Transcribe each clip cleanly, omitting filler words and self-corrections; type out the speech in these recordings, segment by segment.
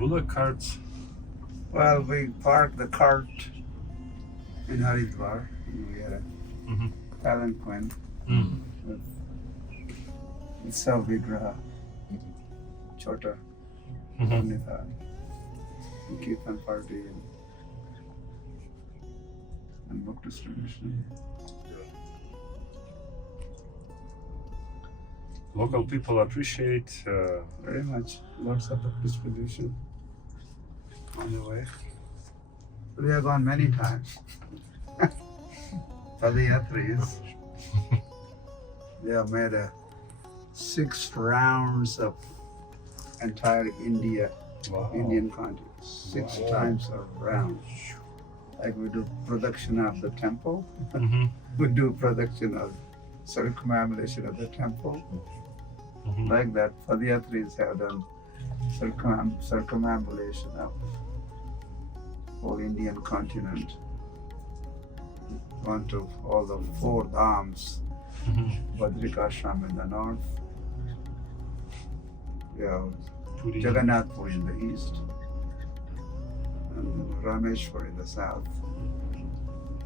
bullock carts? Well, we parked the cart in Haridwar. We had a palanquin with Vigraha, Chota, Nitha, Kirtan party, and book distribution. Local people appreciate. Very much. Lots of book distribution on the way. We have gone many times. For the Yatris, they have made 6 rounds of entire India, Indian continent. 6 times a round. Like we do production of the temple, we do production of circumambulation of the temple. Like that, Padayatris have done circumambulation of whole Indian continent. Gone to all the 4 dhams, Badri Ashram in the north, Jagannath Puri in the east, and Rameshwar in the south,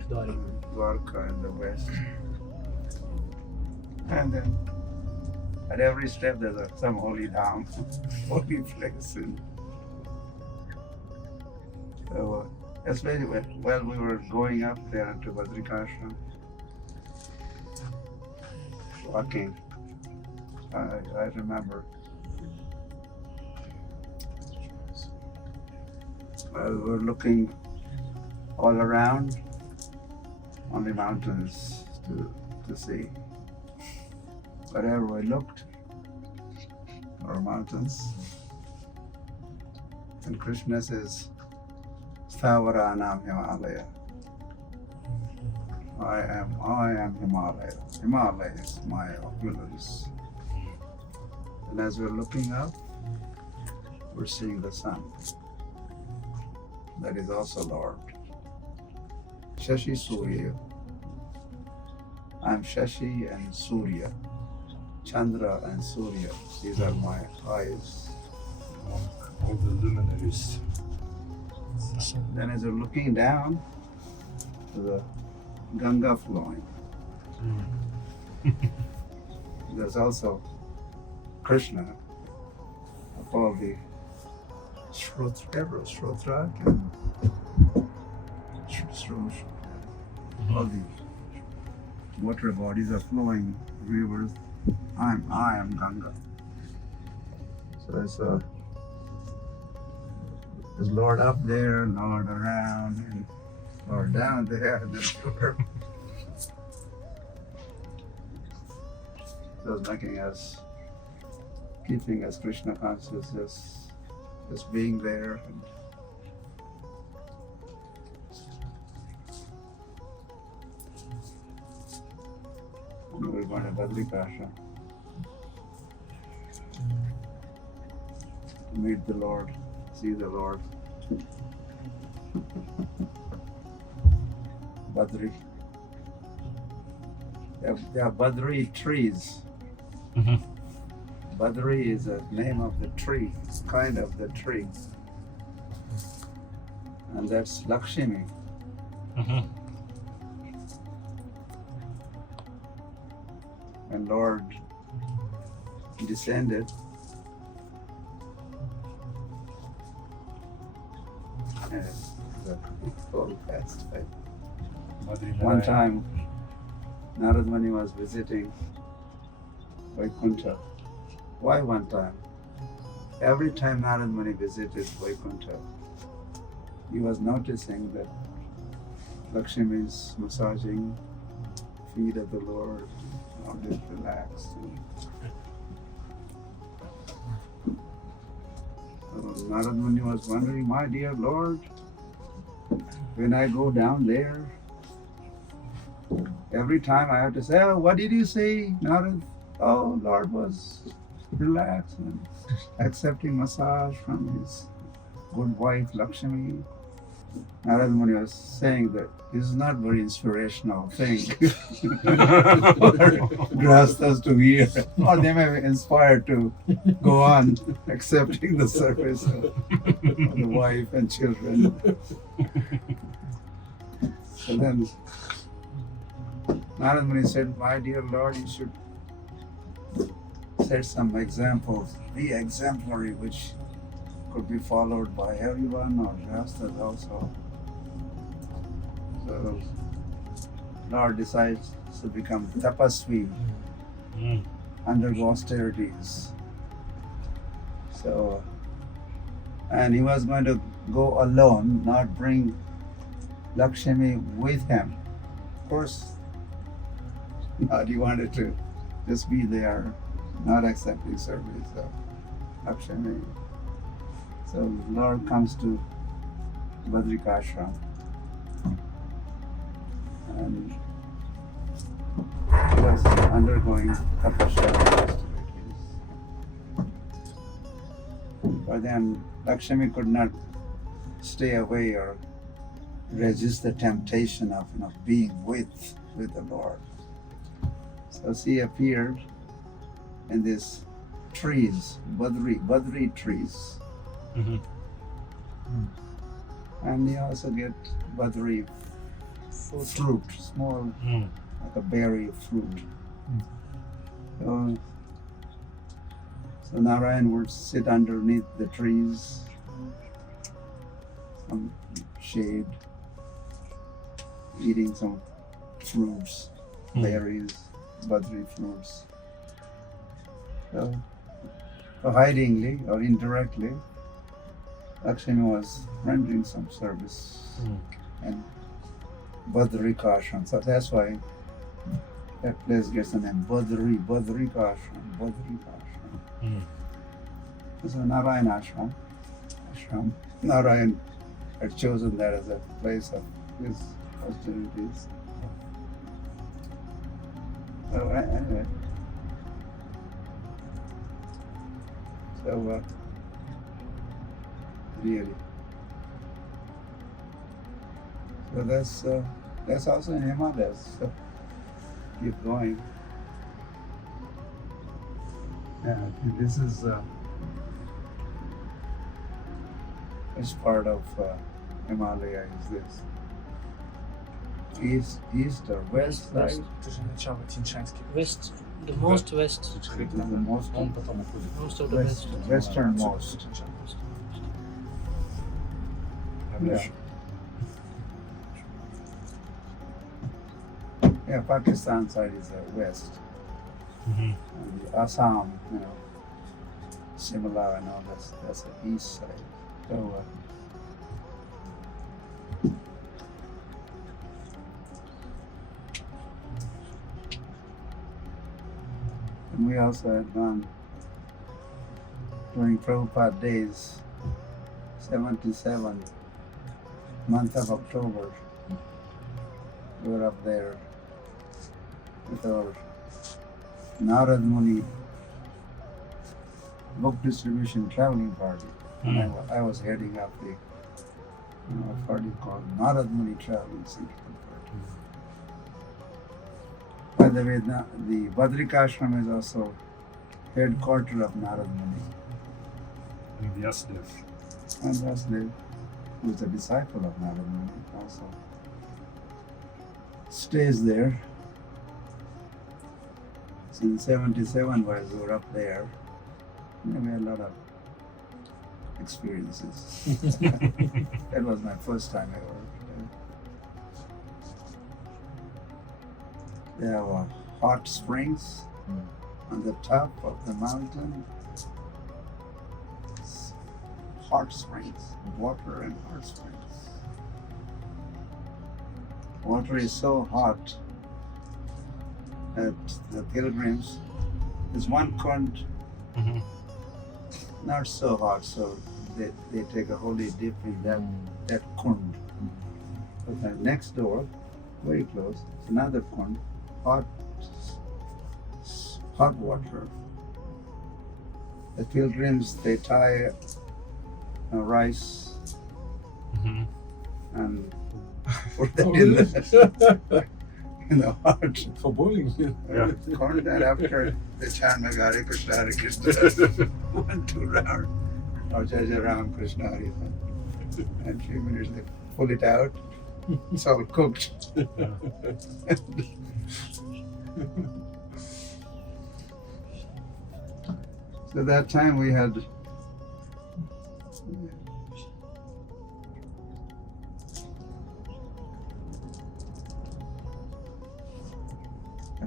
Dwarka in the west. And then at every step there's some holy dham, holy place. So, especially while we were going up there to Badri Ashram, walking, I remember. Well, we were looking all around on the mountains to see. Wherever we looked, our mountains. And Krishna says, Stavaranam Himalaya. I am Himalaya. Himalaya is my opulence. And as we're looking up, we're seeing the sun. That is also Lord. Shashi Surya. I'm Shashi and Surya. Chandra and Surya. These are my eyes. All the luminaries. Then as we're looking down to the Ganga flowing, there's also Krishna of all the Shrotrak and all the water bodies are flowing, rivers. I am Ganga. So there's Lord up there, Lord around, and Lord down there, and then Lord. So it's making us, keeping us Krishna conscious, just being there. And we're going to Badri Ashram to meet the Lord, see the Lord. Badri. They are Badri trees. Badri is the name of the tree, kind of the tree. And that's Lakshmi. And Lord descended the whole past. One time, Narad Muni was visiting Vaikuntha. Why one time? Every time Narad Muni visited Vaikuntha, he was noticing that Lakshmi is massaging feet of the Lord, all this relaxed. So Narad Muni was wondering, my dear Lord, when I go down there, every time I have to say, oh, what did you say, Narad? Oh, Lord was relaxed and accepting massage from his good wife Lakshmi. Narad Muni was saying that this is not very inspirational thing for grahasthas to hear, or they may be inspired to go on accepting the service of the wife and children. So then Narad Muni said, "My dear Lord, you should set some examples, be exemplary, which could be followed by everyone or grahasthas also." So Lord decides to become tapasvi, undergo austerities. So, and he was going to go alone, not bring Lakshmi with him. Of course, not he wanted to just be there, not accepting service of Lakshmi. So Lord comes to Badri Ashram and he was undergoing tapasya austerities. But then Lakshmi could not stay away or resist the temptation of being with the Lord. So she appeared in these trees, Badri trees. Mhm. And you also get Badri fruit, small, like a berry fruit. So Narayan would sit underneath the trees, some shade, eating some fruits, berries, Badri fruits. So hidingly or indirectly, Lakshmi was rendering some service and Badri Ashram. So that's why that place gets the name Badri Ashram. So Narayan Ashram. Narayan had chosen that as a place of his austerities. So anyway, really. So that's also in Himalayas. So keep going. Yeah, this is which part of Himalaya is this? East or west side? West, the most west. This is the most Most of the west. westernmost. Yeah. Yeah, Pakistan side is the west. And the Assam, Shymulak and all that's the east side. So and we also had gone during Prabhupada days, 77, month of October. We were up there with our Narad Muni book distribution traveling party. And I was heading up the party called Narad Muni Traveling Sankirtan Party. By the way, the Badri Ashram is also headquarters of Narad Muni. And Vyasdev. And Vyasdev, who is a disciple of Narad Muni, also stays there. Since 77, while we were up there, we had a lot of experiences. That was my first time ever. There were hot springs on the top of the mountain. Hot springs, water and hot springs. Water is so hot that the pilgrims, there's one current not so hot, so they take a holy dip in that kund. But then next door, very close, is another kund, hot water. The pilgrims, they tie rice and put that in the heart. For boiling. Yeah. Count that after the chant, maybe Hare Krishna, 1, 2 round. Or Jai Jai Ram Krishna Hare. And 3 minutes they pull it out. It's all cooked. So that time we had the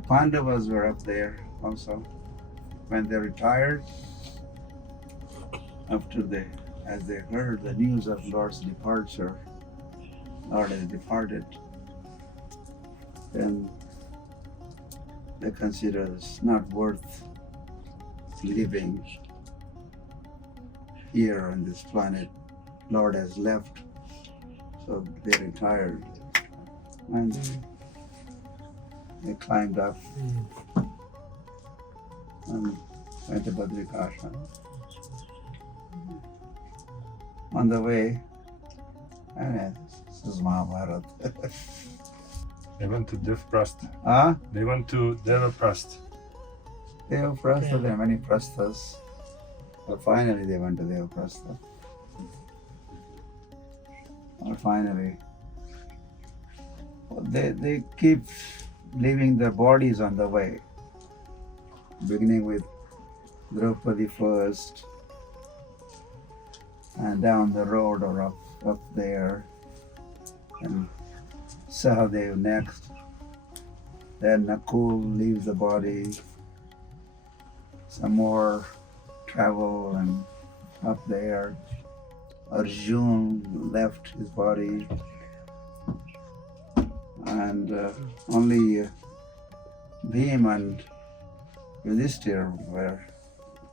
Pandavas were up there also. When they retired, as they heard the news of Lord's departure, Lord has departed, then they consider it's not worth living here on this planet. Lord has left, so they retired. And they climbed up and went to Badri Ashram. On the way, this is Mahabharata. They went to Devprastha. Huh? They went to Devaprastha. Devaprastha, there are many prasthas. But finally they went to Devaprastha. Or finally, they keep leaving their bodies on the way. Beginning with Draupadi first, and down the road or up there, and Sahadev next. Then Nakul leaves the body. Some more travel and up there. Arjun left his body, and only Bhim and Yudhishthira were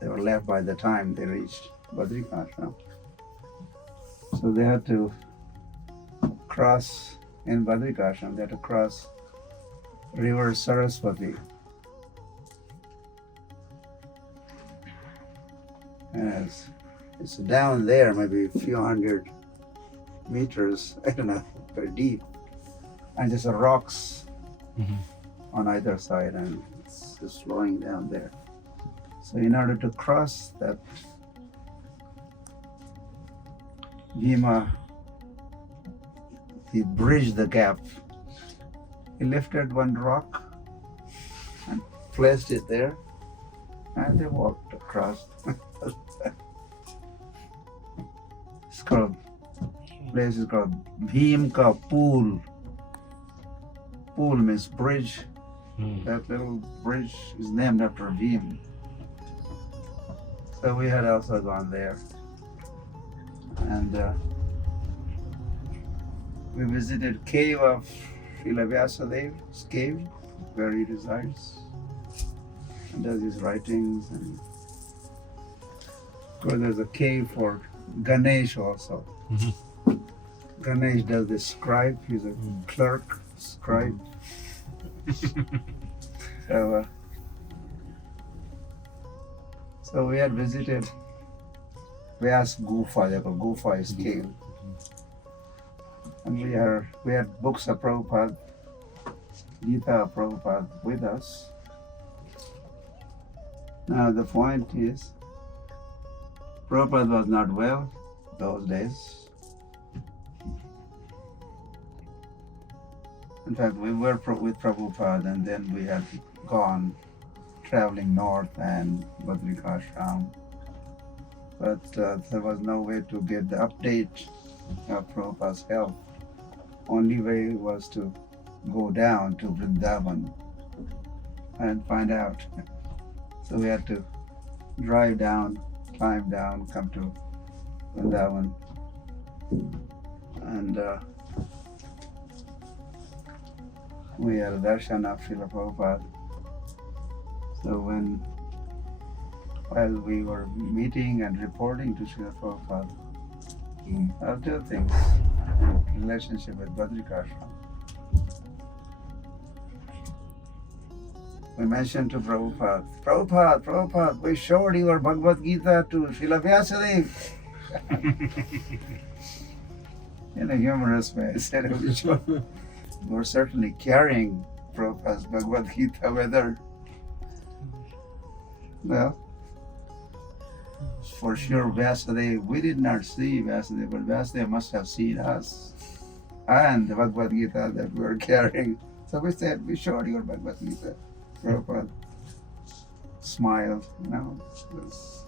left by the time they reached Badri Ashram. So they had to cross in Badri Ashram. They had to cross River Saraswati. And it's down there, maybe a few hundred meters, I don't know, very deep. And just rocks on either side, and it's just flowing down there. So in order to cross that, Bhima, he bridged the gap. He lifted one rock and placed it there, and they walked across. Place is called Bhim Ka Pool. Pool means bridge. That little bridge is named after Bhim. So we had also gone there, and we visited cave of Srila Vyasadev's cave, where he resides and does his writings. And of course, there's a cave for Ganesh also. Ganesh does the scribe. He's a clerk, scribe. So we had visited Vyas Gufa. They call Gufa is cave. And we had books of Prabhupada, Gita of Prabhupada with us. Now the point is, Prabhupada was not well those days. In fact, we were with Prabhupada, and then we had gone traveling north and Badri Ashram. But there was no way to get the update of Prabhupada's health. Only way was to go down to Vrindavan and find out. So we had to drive down, climb down, come to Vrindavan. And we had a darshan of Srila Prabhupada. So while we were meeting and reporting to Srila Prabhupada, other things in relationship with Badri Ashram, we mentioned to Prabhupada, we showed your Bhagavad Gita to Srila Vyasadeva. in a humorous way. I said, we're certainly carrying Prabhupada's Bhagavad Gita, whether, well, for sure Vyasadeva, we did not see Vyasadeva, but Vyasadeva must have seen us and the Bhagavad Gita that we were carrying. So we said, we showed your Bhagavad Gita. Prabhupada smiled, you know. It was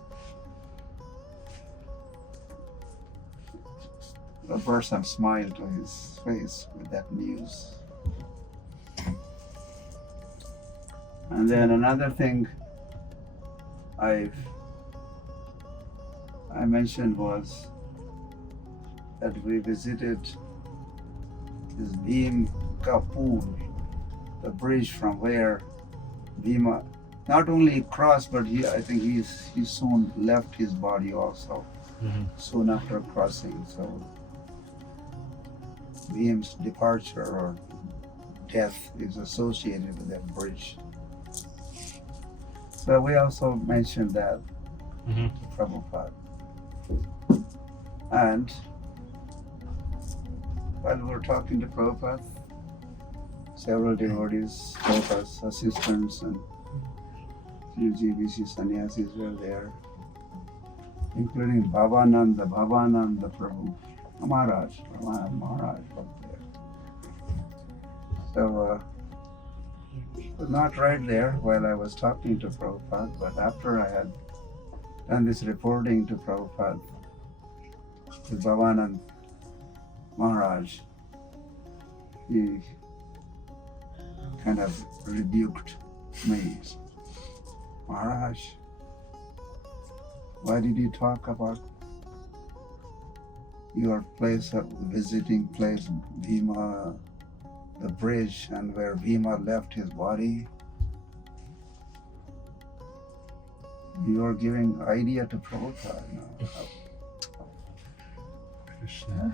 a person smiled to his face with that news. And then another thing I mentioned was that we visited this Bhim Kapur, the bridge from where Bhima not only crossed, but I think he soon left his body also, soon after crossing. So Bhim's departure or death is associated with that bridge. So we also mentioned that to Prabhupada. And while we were talking to Prabhupada, several devotees, Prabhupada's assistants and few GBC sannyasis were there, including Bhavananda Prabhu, Maharaj was there. So, was not right there while I was talking to Prabhupada, but after I had done this reporting to Prabhupada, with Bhavanand Maharaj, he kind of rebuked me. Maharaj, why did you talk about your place of visiting place, Bhima, the bridge, and where Bhima left his body? You are giving idea to Prabhupada. You know. Krishna.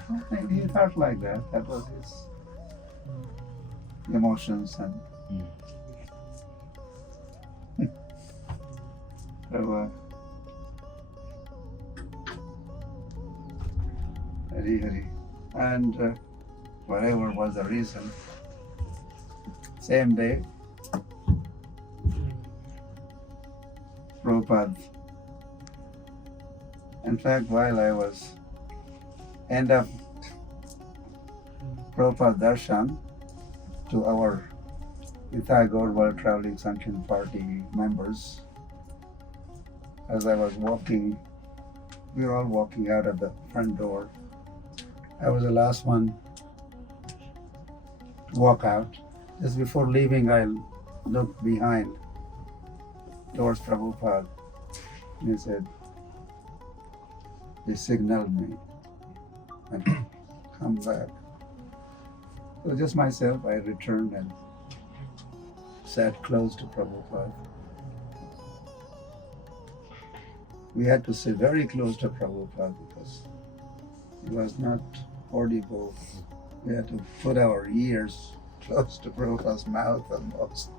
He thought like that. That was his emotions and so Hari. And whatever was the reason, same day, Prabhupada, in fact, while I was end up Prabhupada darshan to our Ithai Gaur World Traveling Sanction Party members, as I was walking, we were all walking out of the front door. I was the last one to walk out. Just before leaving, I looked behind towards Prabhupada. He said, he signaled me and come back. So just myself, I returned and sat close to Prabhupada. We had to sit very close to Prabhupada because he was not audible. We had to put our ears close to Prabhupada's mouth almost.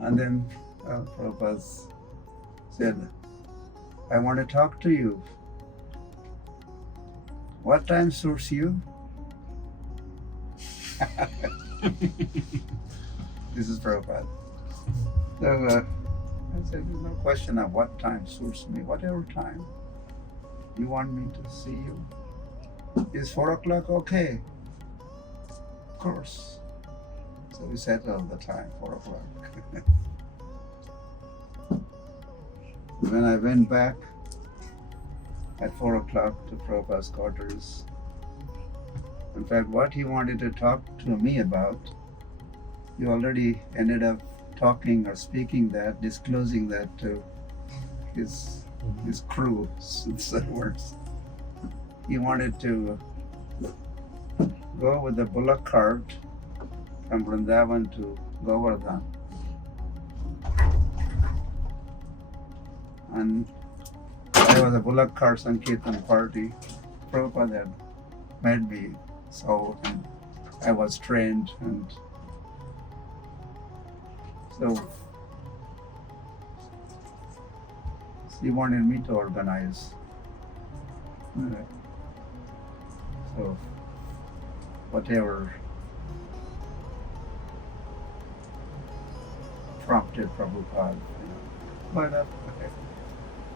And then Prabhupada said, I want to talk to you. What time suits you? This is Prabhupada. So I said, there's no question of what time suits me. Whatever time you want me to see you. Is 4 o'clock okay? Of course. So we settled the time, 4 o'clock. When I went back at 4 o'clock to Prabhupada's quarters, in fact, what he wanted to talk to me about, he already ended up talking or speaking that, disclosing that to his crew, in such words. He wanted to go with the bullock cart from Vrindavan to Govardhan. And I was a bullock cart Sankirtan party. Prabhupada had made me so, and I was trained, and so he wanted me to organize So whatever prompted Prabhupada,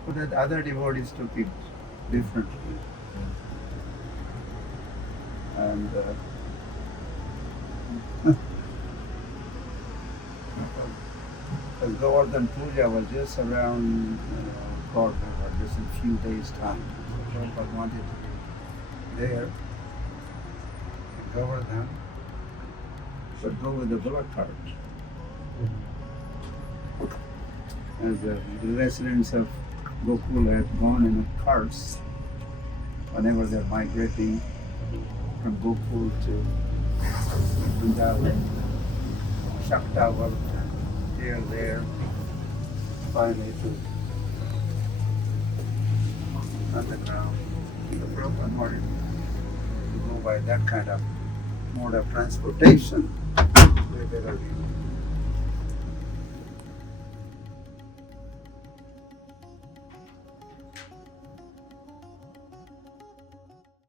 but the other devotees took it differently. And the Govardhan Puja was just around corner, or just a few days' time. So Prabhupada wanted to be there in Govardhan, but go with the bullock cart. As the residents of Gokul had gone in carts whenever they're migrating from Gokul to Vrindavan, Shaktaval, here, there, finally to underground. The Prabhupada wanted to go by that kind of mode of transportation. They better be